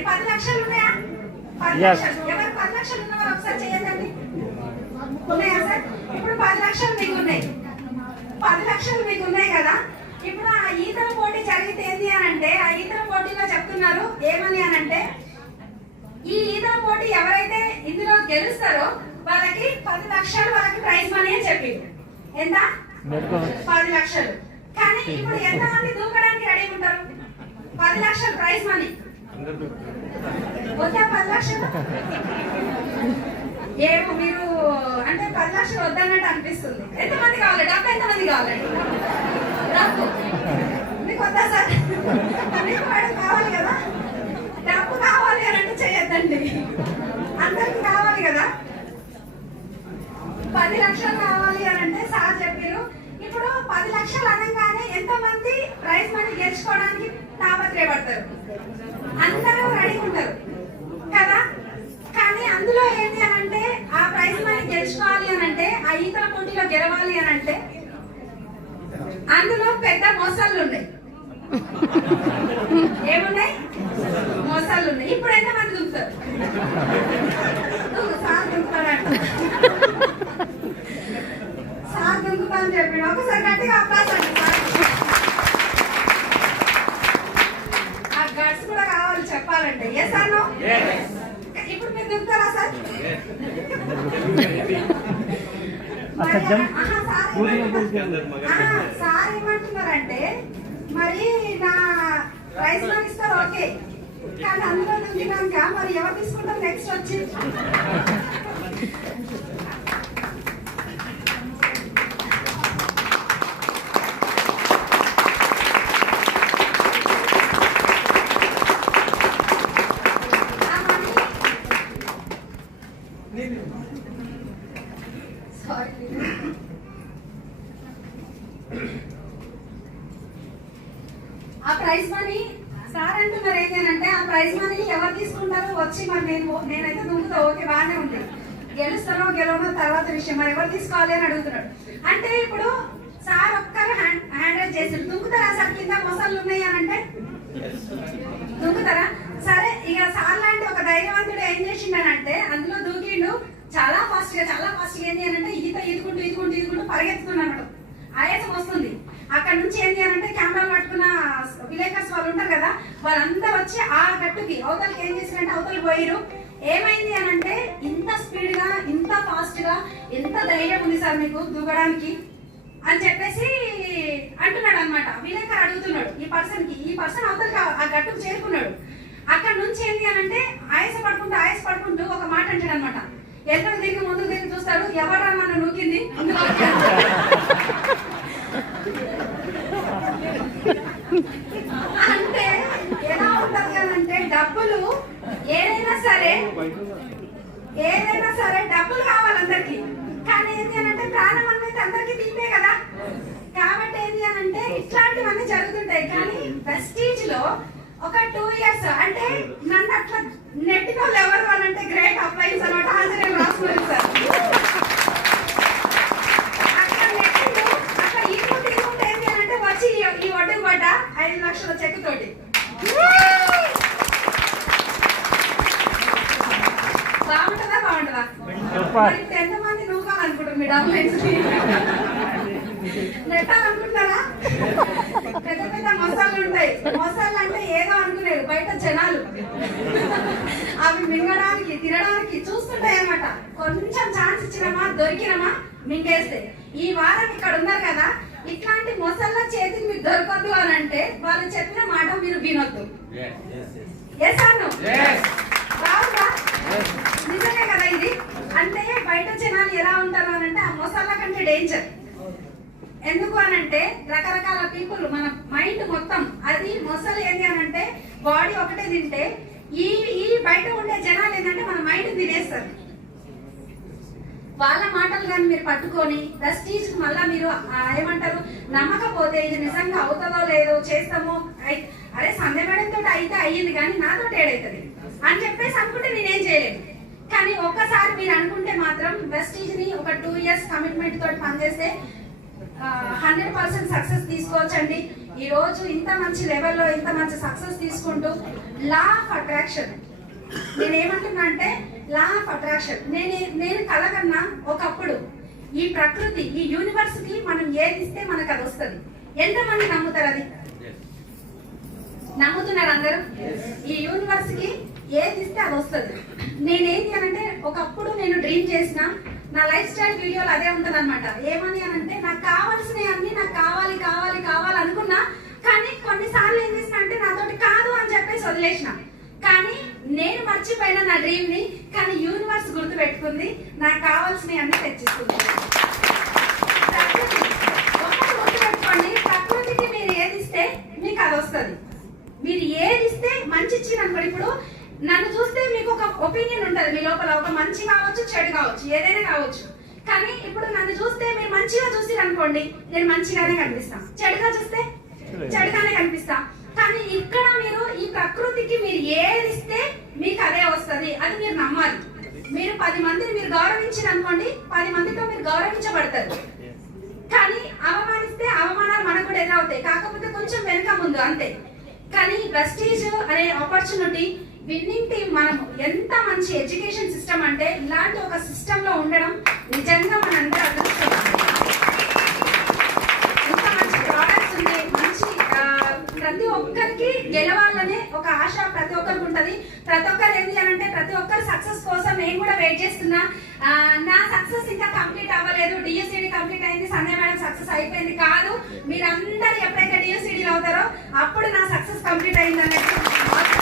ఉన్నాయి. 10 లక్షలు ఉన్నాయా? 10 లక్షలు. ఎవరు 10 లక్షలు ఉన్నవారు ఒకసారి చేయదండి. ఉన్నాయా సార్? ఇప్పుడు 10 లక్షలు మీకు ఉన్నాయి. 10 లక్షలు మీకు ఉన్నాయి కదా. ఇప్పుడు ఆ ఈతల పోటీ జరిగితే ఏంటి అని అంటే, ఆ ఈతల పోటీలో చెప్తున్నారు ఏమని అని అంటే, ఈ ఈతల పోటీ ఎవరైతే ఇందులో గెలుస్తారో వాళ్ళకి 10 లక్షలు వాళ్ళకి ప్రైజ్ మనీ అని చెప్పింది. ఎంత? 10 లక్షలు. కానీ ఇప్పుడు ఎంతమంది దూకడానికి రెడీ ఉంటారు? 10 లక్షలు ప్రైజ్ మనీ వద్దా? 10 లక్షలు ఏమో మీరు అంటే 10 లక్షలు వద్దన్నట్టు అనిపిస్తుంది. ఎంతమంది కావాలి? డబ్బు ఎంతమంది కావాలండి? డబ్బు మీకు వద్దా సార్? మీకు మేడం కావాలి కదా. డబ్బు కావాలి అని అంటే చేయొద్దండి, అందరికి కావాలి కదా. 10 లక్షలు కావాలి అని అంటే సార్ చెప్పారు. ఇప్పుడు 10 లక్షలు అనగానే ఎంతమంది ప్రైజ్ మనీ గెలుచుకోవడానికి తాపత్రయపడతారు? అందరూ రెడీ ఉంటారు కదా. కానీ అందులో ఏంటి అని అంటే, ఆ ప్రైజ్ మనీ గెలుచుకోవాలి అని అంటే, ఆ ఈతల పోటీలో గెలవాలి అని అంటే అందులో పెద్ద మోసాలు ఉన్నాయి. ఏమున్నాయి? మోసాలు ఉన్నాయి. ఇప్పుడు ఎంతమంది దుంకుతారు? సార్ దుంకుతారంట. సార్ దుంకుతా అని చెప్పి ఒకసారి గట్టిగా అప్లాస్ అండి. ఆ గట్స్ కూడా కావాలి చెప్పాలంటే. ఏ సార్? ఇప్పుడు మీరు దుంకుతారా సార్? సార్ ఏమంటున్నారంటే, మరి నా ప్రైజ్ మనీ ఇస్తారు ఓకే, కానీ అందులో దుంకినాక మరి ఎవరు తీసుకుంటారు నెక్స్ట్ వచ్చి? ఆ ప్రైజ్ మనీ సార్ అంటున్నారు ఏంటంటే, ఆ ప్రైజ్ మనీ ఎవరు తీసుకుంటారో వచ్చి మరి నేనైతే దుంకుతా ఓకే బాగానే ఉంది, గెలుస్తానో గెలవనో తర్వాత విషయం, మరి ఎవరు తీసుకోవాలి అని అడుగుతున్నాడు. అంటే ఇప్పుడు సార్ ఒక్కరు హ్యాండిల్ చేసి దుంకుతారా సార్? కింద మొసళ్ళు ఉన్నాయి అని అంటే దుంకుతారా? సరే, ఇక సార్ లాంటి ఒక ధైర్యవంతుడు ఏం చేసిండనంటే, అందులో దూకిండు చాలా ఫాస్ట్ గా ఏంటి అని అంటే, ఈదుకుంటూ పరిగెత్తుతున్నాడు. ఆయాసం వస్తుంది. అక్కడ నుంచి ఏంటి అని అంటే, కెమెరాలు పట్టుకున్న విలేకర్స్ వాళ్ళు ఉంటారు కదా, వాళ్ళందరూ వచ్చి ఆ గట్టుకి అవతలకి ఏం చేసినంటే అవతలకి పోయిరు. ఏమైంది అని అంటే, ఇంత స్పీడ్ గా ఇంత ఫాస్ట్ గా ఎంత ధైర్యం ఉంది సార్ మీకు దూకడానికి అని చెప్పేసి అంటున్నాడు అనమాట. విలేకర్ అడుగుతున్నాడు ఈ పర్సన్ అవతలకి ఆ గట్టుకు చేరుకున్నాడు. అక్కడ నుంచి ఏంటి అని అంటే, ఆయాస పడుకుంటూ ఒక మాట అంటాడు అనమాట. ఎక్కడ దిగి ముందుకు దిగి చూస్తాడు, ఎవరా మనం నూకింది అంటే ఎలా ఉంటది అంటే, డబ్బులు ఏదైనా సరే డబ్బులు కావాలి అందరికి. కానీ ఏంటి అని అంటే, ప్రాణం అనేది అందరికి తీపే కదా. కాబట్టి ఏంటి అని అంటే ఇట్లాంటివన్నీ జరుగుతుంటాయి. కానీ ప్రెస్టీజ్ లో ఒక 2 years అంటే నన్ను అట్లా నెట్టిన వాళ్ళు ఎవరు అని అంటే, గ్రేట్ అప్లైన్స్ అనమాట. ఆంజనేయులు రాసుకున్నారు సార్. అక్కడ నెట్టిండు, అక్కడ ఈదుకుంటే ఏంటి అని అంటే వచ్చి ఈ ఒడ్డుకు పడ్డ 5 లక్షల చెక్ తోటి. బాగుంటుందా? ఎంతమంది నూకాలనుకుంటారు మీ డాక్యుమెంట్స్ నెట్టాలనుకుంటారా? పెద్ద మొసాలు ఉంటాయి. మొసాలు అంటే ఏదో అనుకునేది, బయట జనాలు అవి మింగడానికి తినడానికి చూస్తుంటాయి అన్నమాట. కొంచెం ఛాన్స్ ఇచ్చినామా దొరికినామా మింగేస్తే. ఈ వారం ఇక్కడ ఉన్నారు కదా, ఇట్లాంటి మొసళ్ళ చేతికి మీరు దొరకద్దు అని అంటే వాళ్ళు చెప్పిన మాట మీరు వినొద్దు. బాగుందా? నిజమే కదా ఇది. అంటే బయట జనాలు ఎలా ఉంటారు అని అంటే, ఆ మొసళ్ళ కంటే డేంజర్. ఎందుకు అనంటే, రకరకాల పీపుల్ మన మైండ్ మొత్తం అది మొసలు ఏంటి అని అంటే, బాడీ ఒకటే తింటే ఈ బయట ఉండే జనాలు ఏంటంటే మన మైండ్ తినేస్తారు. వాళ్ళ మాటలు కానీ మీరు పట్టుకొని ప్రెస్టీజ్ మళ్ళా మీరు ఏమంటారు నమ్మకపోతే, ఇది నిజంగా అవుతుందో లేదో చేస్తామో, అరే సంధ్య మేడం తోటి అయితే అయ్యింది కానీ నాతో ఏడైతుంది అని చెప్పేసి అనుకుంటే నేనేం చేయలేను. కానీ ఒక్కసారి మీరు అనుకుంటే మాత్రం ప్రెస్టీజ్ ని ఒక 2 years కమిట్మెంట్ తోటి పనిచేస్తే 100% సక్సెస్ తీసుకోవచ్చండి. ఈ రోజు ఇంత మంచి లెవెల్లో ఇంత మంచి సక్సెస్ తీసుకుంటూ లా ఆఫ్ అట్రాక్షన్. నేనేమంటున్నా అంటే లా ఆఫ్ అట్రాక్షన్. నేను కలగన్నా ఒకప్పుడు ఈ ప్రకృతి, ఈ యూనివర్స్ కి మనం ఏది ఇస్తే మనకు అది వస్తుంది. ఎంతమంది నమ్ముతారు అది? నమ్ముతున్నారు అందరూ? ఈ యూనివర్స్ కి ఏది ఇస్తే అది వస్తుంది. నేనేంటి అనంటే ఒకప్పుడు నేను డ్రీమ్ చేసిన నా లైఫ్ స్టైల్ వీడియోలు అదే ఉంటుంది అనమాట. ఏమని అనంటే నాకు కావాల్సినవి అన్ని నాకు కావాలి కావాలి కావాలి అనుకున్నా, కానీ కొన్నిసార్లు ఏం చేసిన అంటే నాతోటి కాదు అని చెప్పేసి వదిలేసిన. కానీ నేను మర్చిపోయిన నా డ్రీమ్ ని, కానీ యూనివర్స్ గుర్తు పెట్టుకుంది, నాకు కావాల్సినవి అన్ని తెచ్చిస్తుంది. ఒకటి గుర్తు పెట్టుకోండి, ప్రకృతికి మీరు ఏది ఇస్తే మీకు అది వస్తుంది. మీరు ఏది ఇస్తే మంచి ఇచ్చిన అనుకోండి. ఇప్పుడు నన్ను చూస్తే మీకు ఒక ఒపీనియన్ ఉంటుంది మీ లోపల, ఒక మంచి కావచ్చు చెడు కావచ్చు ఏదైనా కావచ్చు. కానీ ఇప్పుడు నన్ను చూస్తే మీరు మంచిగా చూసిరు అనుకోండి, నేను మంచిగానే కనిపిస్తాను. చెడుగా చూస్తే చెడుగానే కనిపిస్తా. కానీ ఇక్కడ మీరు ఈ ప్రకృతికి మీరు ఏది ఇస్తే మీకు అదే వస్తుంది. అది మీరు నమ్మాలి. మీరు 10 మందిని మీరు గౌరవించిన అనుకోండి, 10 మందితో మీరు గౌరవించబడతారు. కానీ అవమానిస్తే అవమానాలు మనకు కూడా ఎదురవుతాయి, కాకపోతే కొంచెం వెనుక ముందు అంతే. కానీ ప్రెస్టీజ్ అనే ఆపర్చునిటీ, విన్నింగ్ టీం, మనం ఎంత మంచి ఎడ్యుకేషన్ సిస్టమ్ అంటే ఇలాంటి ఒక సిస్టమ్ లో ఉండడం నిజంగా మనందరూ అదృష్టం. ఎంత మంచి ప్రోడక్ట్స్ ఉంది, మంచి ప్రతి ఒక్కరికి గెలవాలనే ఒక ఆశ ప్రతి ఒక్కరికి ఉంటది. ప్రతి ఒక్కరు ఏంటి అని అంటే ప్రతి ఒక్కరు సక్సెస్ కోసం నేను కూడా వెయిట్ చేస్తున్నా. నా సక్సెస్ ఇంకా కంప్లీట్ అవ్వలేదు. డిఎస్సిడి కంప్లీట్ అయింది, సంధ్య మేడం సక్సెస్ అయిపోయింది కాదు. మీరందరూ ఎప్పుడైతే డిఎస్సిడీలో అవుతారో అప్పుడు నా సక్సెస్ కంప్లీట్ అయింది అన్నట్టు